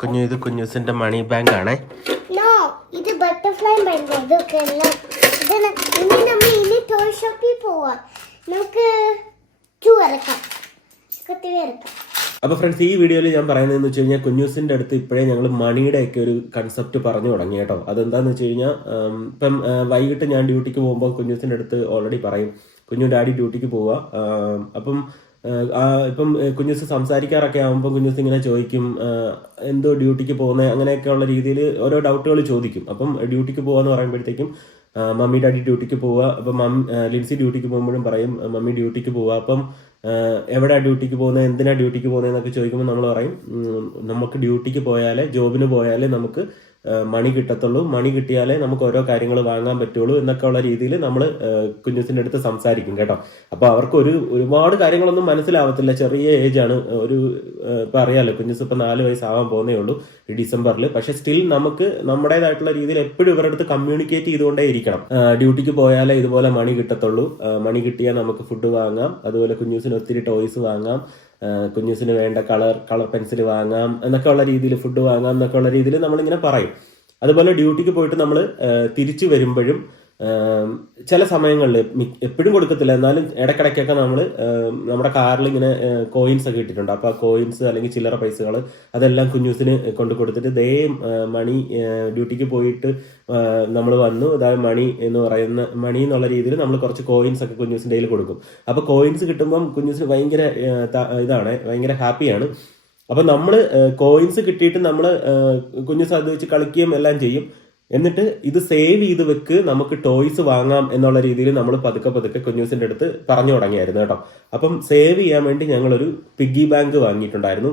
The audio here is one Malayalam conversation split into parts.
കുഞ്ഞു, ഇത് കുഞ്ഞൂസിന്റെ മണി ബാങ്ക് ആണേ. ഇത് ബട്ടർഫ്ലൈ ബാങ്ക്. ഇതൊക്കെ എല്ലാം ഇനി നമ്മൾ ഇനി ടോയ് ഷോപ്പിൽ പോവാം. നമുക്ക് ഇറക്കാം. അപ്പോൾ ഫ്രണ്ട്സ്, ഈ വീഡിയോയിൽ ഞാൻ പറയുന്നതെന്ന് വെച്ച് കഴിഞ്ഞാൽ കുഞ്ഞൂസിൻ്റെ അടുത്ത് ഇപ്പോഴേ ഞങ്ങൾ മണിയുടെ ഒക്കെ ഒരു കൺസെപ്റ്റ് പറഞ്ഞു തുടങ്ങി കേട്ടോ. അതെന്താണെന്ന് വെച്ച് കഴിഞ്ഞാൽ ഇപ്പം വൈകിട്ട് ഞാൻ ഡ്യൂട്ടിക്ക് പോകുമ്പോൾ കുഞ്ഞൂസിൻ്റെ അടുത്ത് ഓൾറെഡി പറയും, കുഞ്ഞു ഡാഡി ഡ്യൂട്ടിക്ക് പോവുക. അപ്പം ഇപ്പം കുഞ്ഞൂസ് സംസാരിക്കാറൊക്കെ ആകുമ്പോൾ കുഞ്ഞൂസ് ഇങ്ങനെ ചോദിക്കും, എന്തോ ഡ്യൂട്ടിക്ക് പോകുന്നത്, അങ്ങനെയൊക്കെയുള്ള രീതിയിൽ ഓരോ ഡൗട്ടുകൾ ചോദിക്കും. അപ്പം ഡ്യൂട്ടിക്ക് പോകാന്ന് പറയുമ്പോഴത്തേക്കും മമ്മി ഡാഡി ഡ്യൂട്ടിക്ക് പോവുക. അപ്പം ലിൻസി ഡ്യൂട്ടിക്ക് പോകുമ്പോഴും പറയും മമ്മി ഡ്യൂട്ടിക്ക് പോവുക. അപ്പം എവിടെയാണ് ഡ്യൂട്ടിക്ക് പോകുന്നത്, എന്തിനാണ് ഡ്യൂട്ടിക്ക് പോകുന്നത് എന്നൊക്കെ ചോദിക്കുമ്പോൾ നമ്മൾ പറയും, നമുക്ക് ഡ്യൂട്ടിക്ക് പോയാലേ, ജോബിന് പോയാലേ നമുക്ക് മണി കിട്ടത്തുള്ളൂ, മണി കിട്ടിയാലേ നമുക്ക് ഓരോ കാര്യങ്ങൾ വാങ്ങാൻ പറ്റുള്ളൂ എന്നൊക്കെ ഉള്ള രീതിയിൽ നമ്മൾ കുഞ്ഞൂസിൻ്റെ അടുത്ത് സംസാരിക്കും കേട്ടോ. അപ്പോൾ അവർക്ക് ഒരുപാട് കാര്യങ്ങളൊന്നും മനസ്സിലാവത്തില്ല, ചെറിയ ഏജാണ്. ഇപ്പം അറിയാമല്ലോ, കുഞ്ഞൂസ് ഇപ്പം 4 വയസ്സാവാൻ പോകുന്നേ ഉള്ളൂ ഈ ഡിസംബറിൽ. പക്ഷെ സ്റ്റിൽ നമുക്ക് നമ്മുടേതായിട്ടുള്ള രീതിയിൽ എപ്പോഴും ഇവരുടെ അടുത്ത് കമ്മ്യൂണിക്കേറ്റ് ചെയ്തുകൊണ്ടേ ഇരിക്കണം. ഡ്യൂട്ടിക്ക് പോയാലേ ഇതുപോലെ മണി കിട്ടത്തുള്ളൂ, മണി കിട്ടിയാൽ നമുക്ക് ഫുഡ് വാങ്ങാം, അതുപോലെ കുഞ്ഞൂസിന് ഒത്തിരി ടോയ്സ് വാങ്ങാം, കുഞ്ഞൂസിന് വേണ്ട കളർ പെൻസിൽ വാങ്ങാം എന്നൊക്കെ ഉള്ള രീതിയിൽ, ഫുഡ് വാങ്ങാം എന്നൊക്കെ ഉള്ള രീതിയിൽ നമ്മളിങ്ങനെ പറയും. അതുപോലെ ഡ്യൂട്ടിക്ക് പോയിട്ട് നമ്മൾ തിരിച്ചു വരുമ്പോഴും ചില സമയങ്ങളിൽ, എപ്പോഴും കൊടുക്കത്തില്ല, എന്നാലും ഇടയ്ക്കിടയ്ക്കൊക്കെ നമ്മൾ നമ്മുടെ കാറിൽ ഇങ്ങനെ കോയിൻസ് ഒക്കെ ഇട്ടിട്ടുണ്ട്. അപ്പോൾ ആ കോയിൻസ് അല്ലെങ്കിൽ ചില്ലറ പൈസകൾ അതെല്ലാം കുഞ്ഞൂസിന് കൊണ്ട് കൊടുത്തിട്ട്, ദേ മണി ഡ്യൂട്ടിക്ക് പോയിട്ട് നമ്മൾ വന്നു, അതായത് മണി എന്ന് പറയുന്ന മണി എന്നുള്ള രീതിയിൽ നമ്മൾ കുറച്ച് കോയിൻസ് ഒക്കെ കുഞ്ഞൂസിൻ്റെ കയ്യിൽ കൊടുക്കും. അപ്പോൾ കോയിൻസ് കിട്ടുമ്പം കുഞ്ഞൂസിന് ഭയങ്കര ഭയങ്കര ഹാപ്പിയാണ്. അപ്പം നമ്മൾ കോയിൻസ് കിട്ടിയിട്ട് നമ്മൾ കുഞ്ഞൂസ് അത് വെച്ച് കളിക്കുകയും എല്ലാം ചെയ്യും. എന്നിട്ട് ഇത് സേവ് ചെയ്ത് വെക്ക്, നമുക്ക് ടോയ്സ് വാങ്ങാം എന്നുള്ള രീതിയിൽ നമ്മൾ പതുക്കെ കുഞ്ഞൂസിന്റെ അടുത്ത് പറഞ്ഞു തുടങ്ങിയായിരുന്നു കേട്ടോ. അപ്പം സേവ് ചെയ്യാൻ വേണ്ടി ഞങ്ങളൊരു പിഗ്ഗി ബാങ്ക് വാങ്ങിയിട്ടുണ്ടായിരുന്നു.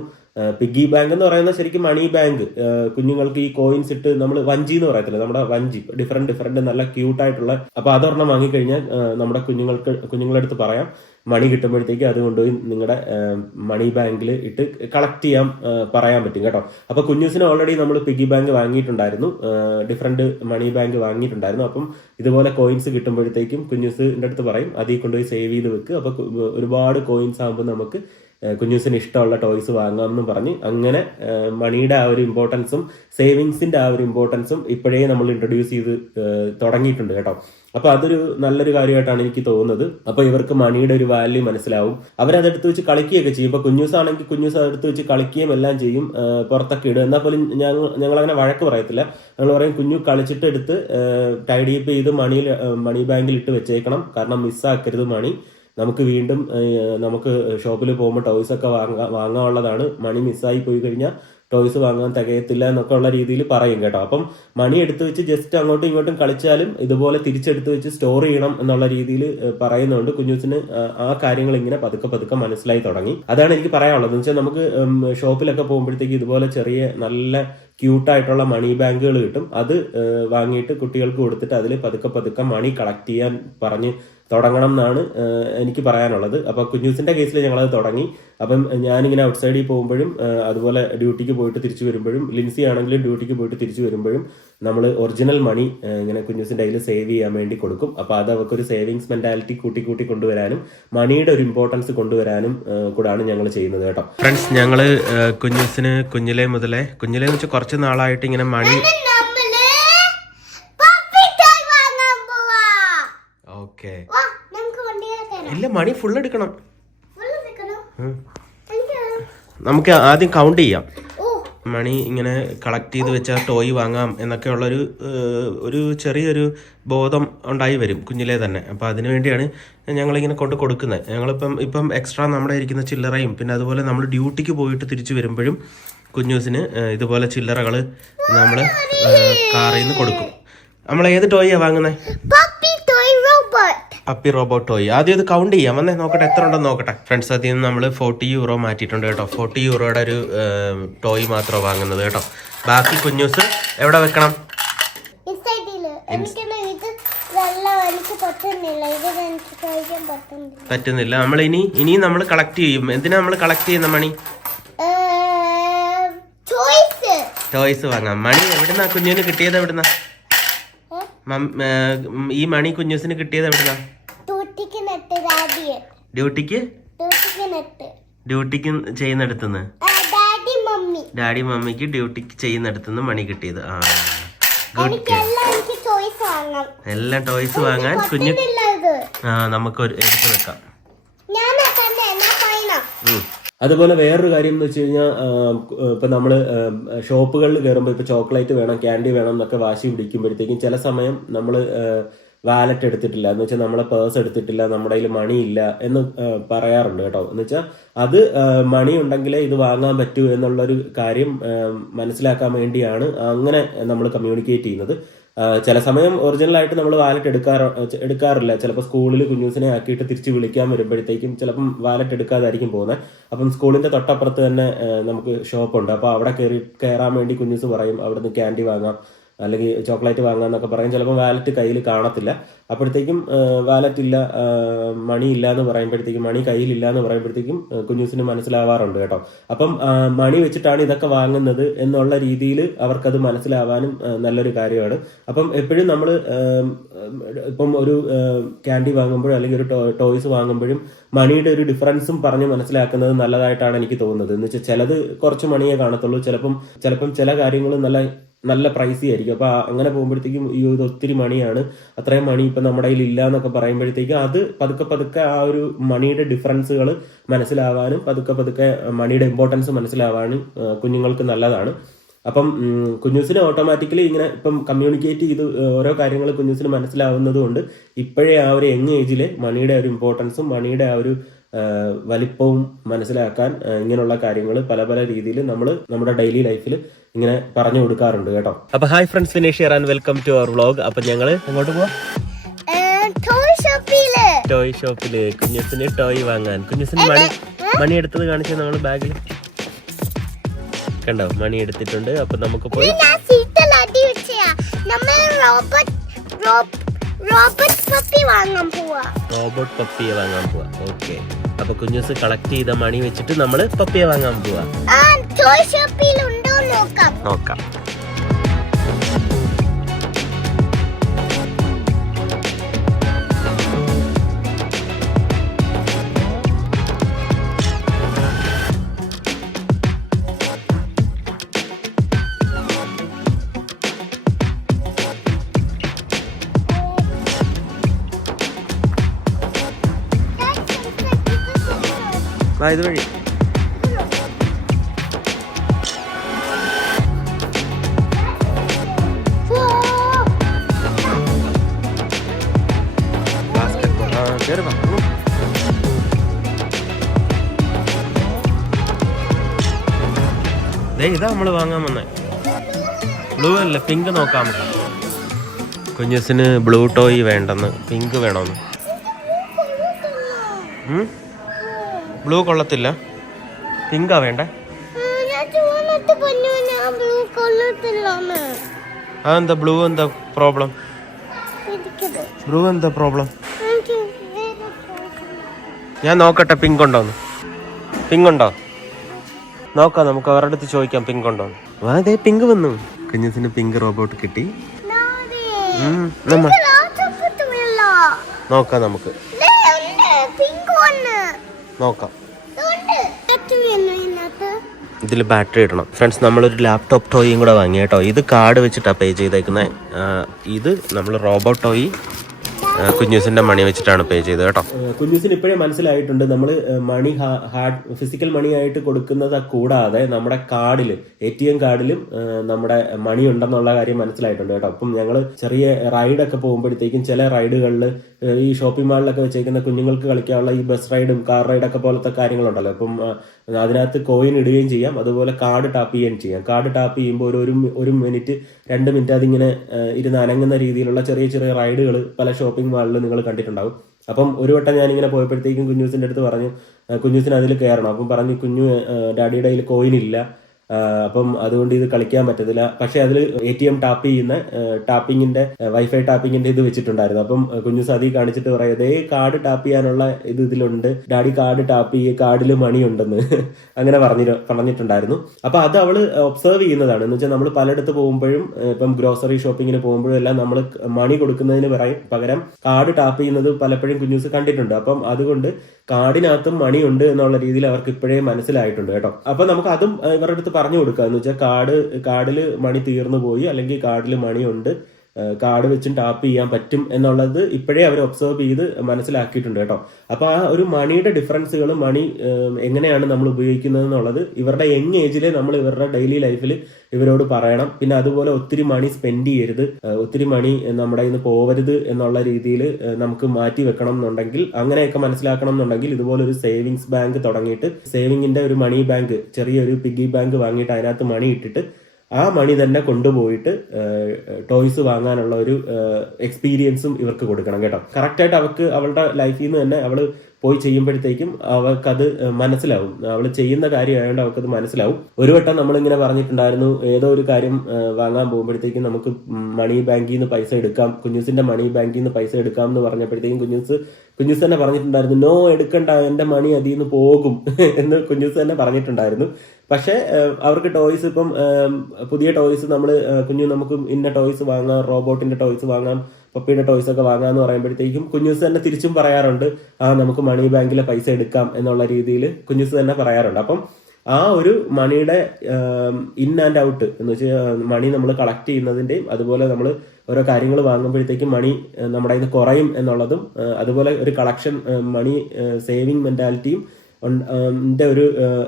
പിഗ്ഗി ബാങ്ക് എന്ന് പറയുന്നത് ശരിക്കും മണി ബാങ്ക്. കുഞ്ഞുങ്ങൾക്ക് ഈ കോയിൻസ് ഇട്ട് നമ്മൾ വഞ്ചി എന്ന് പറയത്തില്ല, നമ്മുടെ വഞ്ചി ഡിഫറെന്റ് നല്ല ക്യൂട്ടായിട്ടുള്ള. അപ്പൊ അതൊരെണ്ണം വാങ്ങിക്കഴിഞ്ഞാൽ നമ്മുടെ കുഞ്ഞുങ്ങളുടെ അടുത്ത് പറയാം, മണി കിട്ടുമ്പോഴത്തേക്ക് അത് കൊണ്ടുപോയി നിങ്ങളുടെ മണി ബാങ്കിൽ ഇട്ട് കളക്ട് ചെയ്യാൻ പറയാൻ പറ്റും കേട്ടോ. അപ്പൊ കുഞ്ഞൂസിന് ഓൾറെഡി നമ്മൾ പിഗ്ഗി ബാങ്ക് വാങ്ങിയിട്ടുണ്ടായിരുന്നു, ഡിഫറെന്റ് മണി ബാങ്ക് വാങ്ങിയിട്ടുണ്ടായിരുന്നു. അപ്പം ഇതുപോലെ കോയിൻസ് കിട്ടുമ്പോഴത്തേക്കും കുഞ്ഞൂസിന്റെ അടുത്ത് പറയും, അതിൽ കൊണ്ടുപോയി സേവ് ചെയ്ത് വെക്ക്. അപ്പൊ ഒരുപാട് കോയിൻസ് ആകുമ്പോൾ നമുക്ക് കുഞ്ഞൂസിന് ഇഷ്ടമുള്ള ടോയ്സ് വാങ്ങാമെന്നും പറഞ്ഞ് അങ്ങനെ മണിയുടെ ആ ഒരു ഇമ്പോർട്ടൻസും സേവിങ്സിന്റെ ആ ഒരു ഇമ്പോർട്ടൻസും ഇപ്പോഴേ നമ്മൾ ഇൻട്രൊഡ്യൂസ് ചെയ്ത് തുടങ്ങിയിട്ടുണ്ട് കേട്ടോ. അപ്പൊ അതൊരു നല്ലൊരു കാര്യമായിട്ടാണ് എനിക്ക് തോന്നുന്നത്. അപ്പൊ ഇവർക്ക് മണിയുടെ ഒരു വാല്യൂ മനസ്സിലാവും, അവരതെടുത്ത് വെച്ച് കളിക്കുകയൊക്കെ ചെയ്യും. ഇപ്പൊ കുഞ്ഞൂസ് ആണെങ്കിൽ കുഞ്ഞൂസ് അതെടുത്ത് വെച്ച് കളിക്കുകയും എല്ലാം ചെയ്യും, പുറത്തൊക്കെ ഇടും. എന്നാൽ പോലും ഞങ്ങൾ അങ്ങനെ വഴക്ക് പറയത്തില്ല. ഞങ്ങൾ പറയും, കുഞ്ഞു കളിച്ചിട്ട് എടുത്ത് ടൈഡി അപ്പ് ചെയ്ത് മണി ബാങ്കിൽ ഇട്ട് വെച്ചേക്കണം, കാരണം മിസ്സാക്കരുത് മണി. നമുക്ക് വീണ്ടും നമുക്ക് ഷോപ്പിൽ പോകുമ്പോൾ ടോയ്സ് ഒക്കെ വാങ്ങാനുള്ളതാണ്, മണി മിസ്സായി പോയി കഴിഞ്ഞാൽ ടോയ്സ് വാങ്ങാൻ തികയത്തില്ല എന്നൊക്കെ ഉള്ള രീതിയിൽ പറയും കേട്ടോ. അപ്പം മണി എടുത്തു വെച്ച് ജസ്റ്റ് അങ്ങോട്ടും ഇങ്ങോട്ടും കളിച്ചാലും ഇതുപോലെ തിരിച്ചെടുത്ത് വെച്ച് സ്റ്റോർ ചെയ്യണം എന്നുള്ള രീതിയിൽ പറയുന്നുണ്ട്. കുഞ്ഞൂസിന് ആ കാര്യങ്ങൾ ഇങ്ങനെ പതുക്കെ മനസ്സിലായി തുടങ്ങി. അതാണ് എനിക്ക് പറയാനുള്ളത്. എന്ന് വെച്ചാൽ നമുക്ക് ഷോപ്പിലൊക്കെ പോകുമ്പോഴത്തേക്ക് ഇതുപോലെ ചെറിയ നല്ല ക്യൂട്ടായിട്ടുള്ള മണി ബാങ്കുകൾ കിട്ടും. അത് വാങ്ങിയിട്ട് കുട്ടികൾക്ക് കൊടുത്തിട്ട് അതിൽ പതുക്കെ മണി കളക്ട് ചെയ്യാൻ പറഞ്ഞ് തുടങ്ങണം എന്നാണ് എനിക്ക് പറയാനുള്ളത്. അപ്പൊ കുഞ്ഞൂസിന്റെ കേസിൽ ഞങ്ങളത് തുടങ്ങി. അപ്പം ഞാനിങ്ങനെ ഔട്ട് സൈഡിൽ പോകുമ്പോഴും അതുപോലെ ഡ്യൂട്ടിക്ക് പോയിട്ട് തിരിച്ചു വരുമ്പോഴും, ലിൻസി ആണെങ്കിലും ഡ്യൂട്ടിക്ക് പോയിട്ട് തിരിച്ചു വരുമ്പോഴും നമ്മൾ ഒറിജിനൽ മണി ഇങ്ങനെ കുഞ്ഞൂസിന്റെ കയ്യിൽ സേവ് ചെയ്യാൻ വേണ്ടി കൊടുക്കും. അപ്പൊ അത് അവർക്കൊരു സേവിങ്സ് മെന്റാലിറ്റി കൂട്ടി കൊണ്ടുവരാനും മണിയുടെ ഒരു ഇമ്പോർട്ടൻസ് കൊണ്ടുവരാനും കൂടാണ് ഞങ്ങൾ ചെയ്യുന്നത് കേട്ടോ. ഫ്രണ്ട്സ്, ഞങ്ങള് കുഞ്ഞൂസിന് കുഞ്ഞിലേ എന്ന് വെച്ചാൽ കുറച്ച് നാളായിട്ട് ഇങ്ങനെ മണി ഇല്ല, മണി ഫുൾ എടുക്കണം. നമുക്ക് ആദ്യം കൗണ്ട് ചെയ്യാം. മണി ഇങ്ങനെ കളക്ട് ചെയ്ത് വെച്ചാൽ ടോയ് വാങ്ങാം എന്നൊക്കെയുള്ളൊരു ഒരു ചെറിയൊരു ബോധം ഉണ്ടായി വരും കുഞ്ഞിലേ തന്നെ. അപ്പോൾ അതിനു വേണ്ടിയാണ് ഞങ്ങളിങ്ങനെ കൊടുക്കുന്നത്. ഇപ്പം എക്സ്ട്രാ നമ്മുടെ ഇരിക്കുന്ന ചില്ലറയും, പിന്നെ അതുപോലെ നമ്മൾ ഡ്യൂട്ടിക്ക് പോയിട്ട് തിരിച്ചു വരുമ്പോഴും കുഞ്ഞൂസിന് ഇതുപോലെ ചില്ലറകൾ നമ്മൾ കാറിൽ നിന്ന് കൊടുക്കും. നമ്മൾ ഏത് ടോയാണ് വാങ്ങുന്നത്? Puppy robot toy. ആദ്യം ഇത് കൗണ്ട് ചെയ്യാം, വന്നേ നോക്കട്ടെ എത്ര ഉണ്ടെന്ന് നോക്കട്ടെ. ഫ്രണ്ട്സ്, അതിൽ നിന്ന് നമ്മൾ 40 യൂറോ മാറ്റിയിട്ടുണ്ട് കേട്ടോ. 40 യൂറോയുടെ ഒരു ടോയ് മാത്രം വാങ്ങുന്നത് കേട്ടോ. ബാക്കി കുഞ്ഞൂസ് എവിടെ വെക്കണം? പറ്റുന്നില്ല. നമ്മൾ ഇനി നമ്മൾ കളക്ട് ചെയ്യും. എന്തിനാ നമ്മൾ കളക്ട് ചെയ്യുന്ന മണി? ടോയ്സ് വാങ്ങാം. മണി എവിടുന്നാ കുഞ്ഞിന് കിട്ടിയത്? എവിടുന്നാ ഈ മണി കുഞ്ഞൂസിന് കിട്ടിയത്? എവിടുന്നാ? ഡ്യൂട്ടിക്ക് ചെയ്യുന്നിടത്തുനിന്ന്. ഡാഡി മമ്മിക്ക് ഡ്യൂട്ടിക്ക് ചെയ്യുന്നിടത്തുനിന്ന് മണി കിട്ടിയത്. ആ എല്ലാം ടോയ്സ് വാങ്ങാൻ കുഞ്ഞു. നമുക്ക് എടുത്തു വെക്കാം. അതുപോലെ വേറൊരു കാര്യം എന്ന് വെച്ച് കഴിഞ്ഞാൽ ഇപ്പം നമ്മൾ ഷോപ്പുകളിൽ കയറുമ്പോൾ ഇപ്പോൾ ചോക്ലേറ്റ് വേണം, ക്യാൻഡി വേണം എന്നൊക്കെ വാശി പിടിക്കുമ്പോഴത്തേക്കും ചില സമയം നമ്മൾ വാലറ്റ് എടുത്തിട്ടില്ല എന്ന് വെച്ചാൽ നമ്മളെ പേഴ്സ് എടുത്തിട്ടില്ല, നമ്മുടെ കയ്യിൽ മണി ഇല്ല എന്ന് പറയാറുണ്ട് കേട്ടോ. എന്ന് വെച്ചാൽ അത് മണി ഉണ്ടെങ്കിലേ ഇത് വാങ്ങാൻ പറ്റൂ എന്നുള്ളൊരു കാര്യം മനസ്സിലാക്കാൻ വേണ്ടിയാണ് അങ്ങനെ നമ്മൾ കമ്മ്യൂണിക്കേറ്റ് ചെയ്യുന്നത്. ചില സമയം ഒറിജിനലായിട്ട് നമ്മൾ വാലറ്റ് എടുക്കാറില്ല. ചിലപ്പോൾ സ്കൂളിൽ കുഞ്ഞൂസിനെ ആക്കിയിട്ട് തിരിച്ച് വിളിക്കാൻ വരുമ്പോഴത്തേക്കും ചിലപ്പം വാലറ്റ് എടുക്കാതായിരിക്കും പോകുന്നത്. അപ്പം സ്കൂളിന്റെ തൊട്ടപ്പുറത്ത് തന്നെ നമുക്ക് ഷോപ്പുണ്ട്. അപ്പോൾ അവിടെ കയറാൻ വേണ്ടി കുഞ്ഞൂസ് പറയും അവിടുന്ന് ക്യാൻഡി വാങ്ങാം അല്ലെങ്കിൽ ചോക്ലേറ്റ് വാങ്ങാം എന്നൊക്കെ പറയും. ചിലപ്പോൾ വാലറ്റ് കയ്യിൽ കാണത്തില്ല. അപ്പോഴത്തേക്കും വാലറ്റ് ഇല്ല, മണി ഇല്ല എന്ന് പറയുമ്പോഴത്തേക്കും, മണി കയ്യിലില്ല എന്ന് പറയുമ്പോഴത്തേക്കും കുഞ്ഞൂസിന് മനസ്സിലാവാറുണ്ട് കേട്ടോ. അപ്പം മണി വെച്ചിട്ടാണ് ഇതൊക്കെ വാങ്ങുന്നത് എന്നുള്ള രീതിയിൽ അവർക്കത് മനസ്സിലാവാനും നല്ലൊരു കാര്യമാണ്. അപ്പം എപ്പോഴും നമ്മൾ ഇപ്പം ഒരു ക്യാൻഡി വാങ്ങുമ്പോഴും അല്ലെങ്കിൽ ഒരു ടോയ്സ് വാങ്ങുമ്പോഴും മണിയുടെ ഒരു ഡിഫറൻസും പറഞ്ഞ് മനസ്സിലാക്കുന്നത് നല്ലതായിട്ടാണ് എനിക്ക് തോന്നുന്നത്. എന്ന് വെച്ചാൽ ചിലത് കുറച്ച് മണിയേ കാണത്തുള്ളൂ, ചിലപ്പം ചില കാര്യങ്ങൾ നല്ല പ്രൈസി ആയിരിക്കും. അപ്പൊ അങ്ങനെ പോകുമ്പോഴത്തേക്കും ഈ ഇത് ഒത്തിരി മണിയാണ്, അത്രയും മണി ഇപ്പൊ നമ്മുടെ കയ്യിൽ ഇല്ല എന്നൊക്കെ പറയുമ്പോഴത്തേക്കും അത് പതുക്കെ ആ ഒരു മണിയുടെ ഡിഫറൻസുകൾ മനസ്സിലാവാനും പതുക്കെ മണിയുടെ ഇമ്പോർട്ടൻസ് മനസ്സിലാവാനും കുഞ്ഞുങ്ങൾക്ക് നല്ലതാണ്. അപ്പം കുഞ്ഞൂസിന് ഓട്ടോമാറ്റിക്കലി ഇങ്ങനെ ഇപ്പം കമ്മ്യൂണിക്കേറ്റ് ചെയ്ത് ഓരോ കാര്യങ്ങൾ കുഞ്ഞൂസിന് മനസ്സിലാവുന്നത് കൊണ്ട് ഇപ്പോഴേ ആ ഒരു യങ് ഏജില് മണിയുടെ ഒരു ഇമ്പോർട്ടൻസും മണിയുടെ ആ ഒരു വലിപ്പവും മനസ്സിലാക്കാൻ ഇങ്ങനെയുള്ള കാര്യങ്ങൾ പല രീതിയിൽ നമ്മൾ നമ്മുടെ ഡെയിലി ലൈഫിൽ ഇങ്ങനെ പറഞ്ഞു കൊടുക്കാറുണ്ട് കേട്ടോ. അപ്പൊ hi friends, Vinesh here and welcome to our vlog. അപ്പൊ ഞങ്ങള് എങ്ങോട്ട് പോവാ? ടോയ് ഷോപ്പില് കുഞ്ഞൂസിന് ടോയ് വാങ്ങാൻ. കുഞ്ഞൂസിന് മണി എടുത്തത് കാണിച്ചു നമ്മൾ ബാഗിൽ കണ്ടോ, മണി എടുത്തിട്ടുണ്ട്. അപ്പൊ നമുക്ക് പോയി റോബോട്ട് പപ്പിയെ വാങ്ങാൻ പോവാ. ഓക്കെ, അപ്പൊ കുഞ്ഞൂസ് കളക്ട് ചെയ്ത മണി വെച്ചിട്ട് നമ്മള് പപ്പിയെ വാങ്ങാൻ പോവാ. നോക്കാം. ഇതുവഴി ഇതാ നമ്മള് വാങ്ങാൻ വന്നേ. ബ്ലൂ അല്ല, പിങ്ക് നോക്കാം. കുഞ്ഞൂസിന് ബ്ലൂ ടോയ് വേണ്ടെന്ന്, പിങ്ക് വേണമെന്ന്. ബ്ലൂ കൊള്ളത്തില്ല, പിങ്കാ വേണ്ടേ? അതെന്താ ബ്ലൂ? എന്താ പ്രോബ്ലം? ബ്ലൂ എന്താ പ്രോബ്ലം? ഞാൻ നോക്കട്ടെ പിങ്ക് ഉണ്ടോന്ന്. പിങ്ക് ഉണ്ടോ നോക്കാം, നമുക്ക് അവരുടെ അടുത്ത് ചോദിക്കാം പിങ്ക് ഉണ്ടോന്ന്. അതെ, പിങ്ക് വന്നു. കുഞ്ഞൂസിന് പിങ്ക് റോബോട്ട് കിട്ടി. നോക്കാം, നമുക്ക് നോക്കാം. ഇതിൽ ബാറ്ററി ഇടണം. ഫ്രണ്ട്സ്, നമ്മളൊരു ലാപ്ടോപ്പ് ടോയും കൂടെ വാങ്ങി കേട്ടോ. ഇത് കാർഡ് വെച്ചിട്ടാണ് പേ ചെയ്തേക്കുന്നത്. ഇത് നമ്മൾ റോബോട്ട് ടോയ് കുഞ്ഞൂസിന്റെ മണി വെച്ചിട്ടാണ് പേ ചെയ്തത് കേട്ടോ. കുഞ്ഞൂസിന് ഇപ്പോഴേ മനസ്സിലായിട്ടുണ്ട് നമ്മൾ മണി ഹാർഡ് ഫിസിക്കൽ മണി ആയിട്ട് കൊടുക്കുന്നത് കൂടാതെ നമ്മുടെ കാർഡില്, ATM കാർഡിലും നമ്മുടെ മണി ഉണ്ടെന്നുള്ള കാര്യം മനസ്സിലായിട്ടുണ്ട് കേട്ടോ. അപ്പം ഞങ്ങൾ ചെറിയ റൈഡൊക്കെ പോകുമ്പോഴത്തേക്കും ചില റൈഡുകളിൽ ഈ ഷോപ്പിംഗ് മാളിലൊക്കെ വെച്ചേക്കുന്ന കുഞ്ഞുങ്ങൾക്ക് കളിക്കാനുള്ള ഈ ബസ് റൈഡും കാർ റൈഡൊക്കെ പോലത്തെ കാര്യങ്ങളുണ്ടല്ലോ. അപ്പം അതിനകത്ത് കോയിൻ ഇടുകയും ചെയ്യാം, അതുപോലെ കാർഡ് ടാപ്പ് ചെയ്യുകയും ചെയ്യാം. കാർഡ് ടാപ്പ് ചെയ്യുമ്പോൾ ഒരു മിനിറ്റ് 2 മിനിറ്റ് അതിങ്ങനെ ഇരുന്ന് അനങ്ങുന്ന രീതിയിലുള്ള ചെറിയ റൈഡുകൾ പല ഷോപ്പിംഗ് മാളിൽ നിങ്ങൾ കണ്ടിട്ടുണ്ടാവും. അപ്പം ഒരു വട്ടം ഞാനിങ്ങനെ പോയപ്പോഴത്തേക്കും കുഞ്ഞൂസിൻ്റെ അടുത്ത് പറഞ്ഞു കുഞ്ഞൂസിന് അതിൽ കയറണം. അപ്പം പറഞ്ഞു കുഞ്ഞു ഡാഡിയുടെ കയ്യിൽ കോയിൻ ഇല്ല, അപ്പം അതുകൊണ്ട് ഇത് കളിക്കാൻ പറ്റത്തില്ല. പക്ഷെ അതിൽ ATM ടാപ്പ് ചെയ്യുന്ന ടാപ്പിങ്ങിന്റെ വൈഫൈ ടാപ്പിങ്ങിന്റെ ഇത് വെച്ചിട്ടുണ്ടായിരുന്നു. അപ്പം കുഞ്ഞു സതി കാണിച്ചിട്ട് പറയാം, അതേ കാർഡ് ടാപ്പ് ചെയ്യാനുള്ള ഇത് ഇതിലുണ്ട്, ഡാഡി കാർഡ് ടാപ്പ് ചെയ്യ്, കാർഡിൽ മണി ഉണ്ടെന്ന് അങ്ങനെ പറഞ്ഞിട്ടുണ്ടായിരുന്നു. അപ്പൊ അത് അവള് ഒബ്സർവ് ചെയ്യുന്നതാണ്. എന്ന് വെച്ചാൽ നമ്മൾ പലയിടത്ത് പോകുമ്പോഴും ഇപ്പം ഗ്രോസറി ഷോപ്പിങ്ങിന് പോകുമ്പോഴും എല്ലാം നമ്മൾ മണി കൊടുക്കുന്നതിന് പകരം കാർഡ് ടാപ്പ് ചെയ്യുന്നത് പലപ്പോഴും കുഞ്ഞൂസ് കണ്ടിട്ടുണ്ട്. അപ്പം അതുകൊണ്ട് കാർഡിനകത്തും മണി ഉണ്ട് എന്നുള്ള രീതിയിൽ അവർക്ക് ഇപ്പോഴേ മനസ്സിലായിട്ടുണ്ട് കേട്ടോ. അപ്പൊ നമുക്ക് അതും ഇവരുടെ അടുത്ത് പറഞ്ഞു കൊടുക്കുക. എന്ന് വെച്ചാൽ കാർഡിൽ മണി തീർന്നു പോയി, അല്ലെങ്കിൽ കാർഡിൽ മണി ഉണ്ട്, കാർഡ് വെച്ചും ടാപ്പ് ചെയ്യാൻ പറ്റും എന്നുള്ളത് ഇപ്പോഴേ അവർ ഒബ്സർവ് ചെയ്ത് മനസ്സിലാക്കിയിട്ടുണ്ട് കേട്ടോ. അപ്പൊ ആ ഒരു മണിയുടെ ഡിഫറൻസുകൾ, മണി എങ്ങനെയാണ് നമ്മൾ ഉപയോഗിക്കുന്നത് എന്നുള്ളത് ഇവരുടെ യങ് ഏജിലെ നമ്മൾ ഇവരുടെ ഡെയിലി ലൈഫിൽ ഇവരോട് പറയണം. പിന്നെ അതുപോലെ ഒത്തിരി മണി സ്പെൻഡ് ചെയ്യരുത്, ഒത്തിരി മണി നമ്മുടെ ഇന്ന് പോവരുത് എന്നുള്ള രീതിയിൽ നമുക്ക് മാറ്റി വെക്കണം എന്നുണ്ടെങ്കിൽ, അങ്ങനെയൊക്കെ മനസ്സിലാക്കണം എന്നുണ്ടെങ്കിൽ ഇതുപോലെ ഒരു സേവിങ്സ് ബാങ്ക് തുടങ്ങിയിട്ട്, സേവിങ്ങിന്റെ ഒരു മണി ബാങ്ക്, ചെറിയൊരു പിഗ്ഗി ബാങ്ക് വാങ്ങിയിട്ട് അതിനകത്ത് മണി ഇട്ടിട്ട് ആ മണി തന്നെ കൊണ്ടുപോയിട്ട് ടോയ്സ് വാങ്ങാനുള്ള ഒരു എക്സ്പീരിയൻസും ഇവർക്ക് കൊടുക്കണം കേട്ടോ. കറക്റ്റായിട്ട് അവൾക്ക് അവളുടെ ലൈഫിൽ നിന്ന് തന്നെ അവള് പോയി ചെയ്യുമ്പോഴത്തേക്കും അവൾക്കത് മനസ്സിലാവും. അവൾ ചെയ്യുന്ന കാര്യമായതുകൊണ്ട് അവൾക്കത് മനസ്സിലാവും. ഒരു വട്ടം നമ്മളിങ്ങനെ പറഞ്ഞിട്ടുണ്ടായിരുന്നു, ഏതോ ഒരു കാര്യം വാങ്ങാൻ പോകുമ്പോഴത്തേക്കും നമുക്ക് മണി ബാങ്കിൽ നിന്ന് പൈസ എടുക്കാം, കുഞ്ഞൂസിന്റെ മണി ബാങ്കിൽ നിന്ന് പൈസ എടുക്കാം എന്ന് പറഞ്ഞപ്പോഴത്തേക്കും കുഞ്ഞൂസ് തന്നെ പറഞ്ഞിട്ടുണ്ടായിരുന്നു, നോ എടുക്കണ്ട, എന്റെ മണി അതിൽ നിന്ന് പോകും എന്ന് കുഞ്ഞൂസ് തന്നെ പറഞ്ഞിട്ടുണ്ടായിരുന്നു. പക്ഷെ അവർക്ക് ടോയ്സ്, ഇപ്പം പുതിയ ടോയ്സ് നമുക്ക് ഇന്ന ടോയ്സ് വാങ്ങാം, റോബോട്ടിന്റെ ടോയ്സ് വാങ്ങാം, പപ്പിയുടെ ടോയ്സ് ഒക്കെ വാങ്ങാന്ന് പറയുമ്പോഴത്തേക്കും കുഞ്ഞൂസ് തന്നെ തിരിച്ചും പറയാറുണ്ട്, നമുക്ക് മണി ബാങ്കിലെ പൈസ എടുക്കാം എന്നുള്ള രീതിയിൽ കുഞ്ഞൂസ് തന്നെ പറയാറുണ്ട്. അപ്പം ആ ഒരു മണിയുടെ ഇൻ ആൻഡ് ഔട്ട് എന്ന് വെച്ചാൽ മണി നമ്മൾ കളക്ട് ചെയ്യുന്നതിന്റെയും അതുപോലെ നമ്മൾ ഓരോ കാര്യങ്ങൾ വാങ്ങുമ്പോഴത്തേക്കും മണി നമ്മുടെ ഇത് കുറയും എന്നുള്ളതും, അതുപോലെ ഒരു കളക്ഷൻ മണി സേവിങ് മെന്റാലിറ്റിയും ഒരു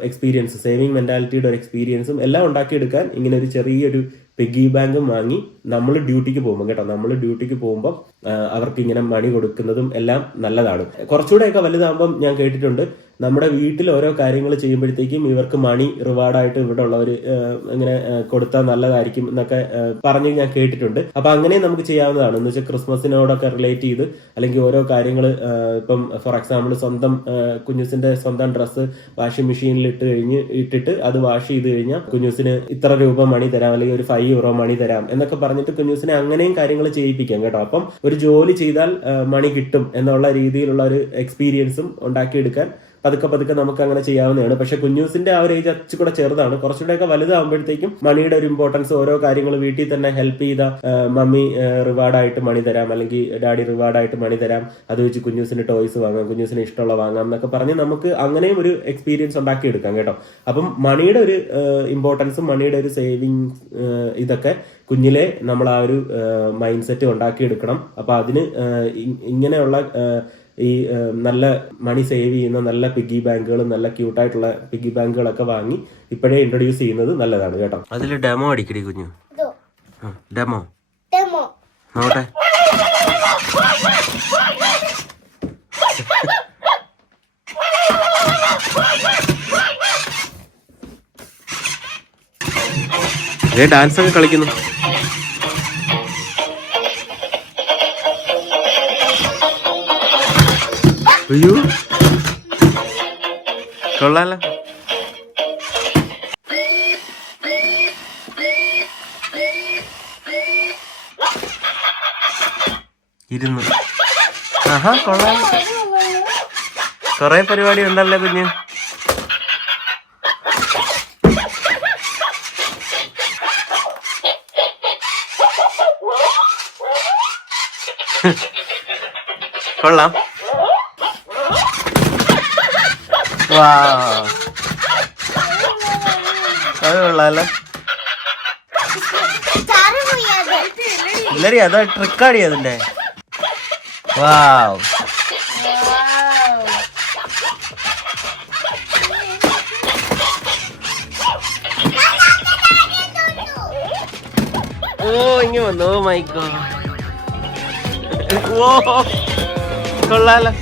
എക്സ്പീരിയൻസ്, സേവിങ് മെന്റാലിറ്റിയുടെ ഒരു എക്സ്പീരിയൻസും എല്ലാം ഉണ്ടാക്കിയെടുക്കാൻ ഇങ്ങനെ ഒരു ചെറിയൊരു പിഗ്ഗി ബാങ്കും വാങ്ങി നമ്മൾ ഡ്യൂട്ടിക്ക് പോകുമ്പോൾ കേട്ടോ, നമ്മൾ ഡ്യൂട്ടിക്ക് പോകുമ്പോൾ അവർക്ക് ഇങ്ങനെ മണി കൊടുക്കുന്നതും എല്ലാം നല്ലതാണ്. കുറച്ചുകൂടെയൊക്കെ വലുതാകുമ്പം ഞാൻ കേട്ടിട്ടുണ്ട്, നമ്മുടെ വീട്ടിൽ ഓരോ കാര്യങ്ങൾ ചെയ്യുമ്പോഴത്തേക്കും ഇവർക്ക് മണി റിവാർഡായിട്ട് ഇവിടെ ഉള്ളവർ ഇങ്ങനെ കൊടുത്താൽ നല്ലതായിരിക്കും എന്നൊക്കെ പറഞ്ഞ് ഞാൻ കേട്ടിട്ടുണ്ട്. അപ്പൊ അങ്ങനെ നമുക്ക് ചെയ്യാവുന്നതാണ്. എന്ന് വെച്ചാൽ ക്രിസ്മസിനോടൊക്കെ റിലേറ്റ് ചെയ്ത്, അല്ലെങ്കിൽ ഓരോ കാര്യങ്ങൾ ഇപ്പം ഫോർ എക്സാമ്പിൾ സ്വന്തം കുഞ്ഞൂസിന്റെ സ്വന്തം ഡ്രസ്സ് വാഷിംഗ് മെഷീനിൽ ഇട്ടിട്ട് അത് വാഷ് ചെയ്ത് കഴിഞ്ഞാൽ കുഞ്ഞൂസിന് ഇത്ര രൂപ മണി തരാം, അല്ലെങ്കിൽ ഒരു €5 മണി തരാം എന്നൊക്കെ പറഞ്ഞിട്ട് കുഞ്ഞൂസിനെ അങ്ങനെയും കാര്യങ്ങൾ ചെയ്യിപ്പിക്കാം കേട്ടോ. അപ്പം ഒരു ജോലി ചെയ്താൽ മണി കിട്ടും എന്നുള്ള രീതിയിലുള്ള ഒരു എക്സ്പീരിയൻസും ഉണ്ടാക്കിയെടുക്കാൻ പതുക്കെ നമുക്ക് അങ്ങനെ ചെയ്യാവുന്നതാണ്. പക്ഷെ കുഞ്ഞൂസിന്റെ ആ ഒരു ഏജ് അച്ചുകൂടെ ചെറുതാണ്. കുറച്ചുകൂടെയൊക്കെ വലുതാകുമ്പോഴത്തേക്കും മണിയുടെ ഒരു ഇമ്പോർട്ടൻസ്, ഓരോ കാര്യങ്ങൾ വീട്ടിൽ തന്നെ ഹെൽപ്പ് ചെയ്ത മമ്മി റിവാർഡായിട്ട് മണി തരാം, അല്ലെങ്കിൽ ഡാഡി റിവാർഡായിട്ട് മണി തരാം, അത് വെച്ച് കുഞ്ഞൂസിന് ടോയ്സ് വാങ്ങാം, കുഞ്ഞൂസിന് ഇഷ്ടമുള്ള വാങ്ങാം എന്നൊക്കെ പറഞ്ഞ് നമുക്ക് അങ്ങനെയും ഒരു എക്സ്പീരിയൻസ് ഉണ്ടാക്കിയെടുക്കാം കേട്ടോ. അപ്പം മണിയുടെ ഒരു ഇമ്പോർട്ടൻസും മണിയുടെ ഒരു സേവിങ് ഇതൊക്കെ കുഞ്ഞിലെ നമ്മൾ ആ ഒരു മൈൻഡ് സെറ്റ് ഉണ്ടാക്കിയെടുക്കണം. അപ്പൊ അതിന് ഇങ്ങനെയുള്ള ഈ നല്ല മണി സേവ് ചെയ്യുന്ന നല്ല പിഗ്ഗി ബാങ്കുകളും നല്ല ക്യൂട്ടായിട്ടുള്ള പിഗ്ഗി ബാങ്കുകളൊക്കെ വാങ്ങി ഇപ്പോഴേ ഇൻട്രൊഡ്യൂസ് ചെയ്യുന്നത് നല്ലതാണ് കേട്ടോ. അതിൽ ഡെമോ അടിക്കടി കുഞ്ഞു, ഡെമോ നോട്ടെ. ഡാൻസ് ഒക്കെ കളിക്കുന്നു. അയ്യോ കൊള്ളാലോ. ഇരുന്നു. ആഹാ കൊള്ളാലോ. കൊറേ പരിപാടി ഉണ്ടല്ലേ കുഞ്ഞ്. കൊള്ളാം. അത് കൊള്ളാലോ. ഇല്ലടി, അത് ട്രിക്കാടി അതിന്റെ. വാവ്. ഓ ഇങ്ങ വന്നു. Oh my God. ഓ കൊള്ളാലോ.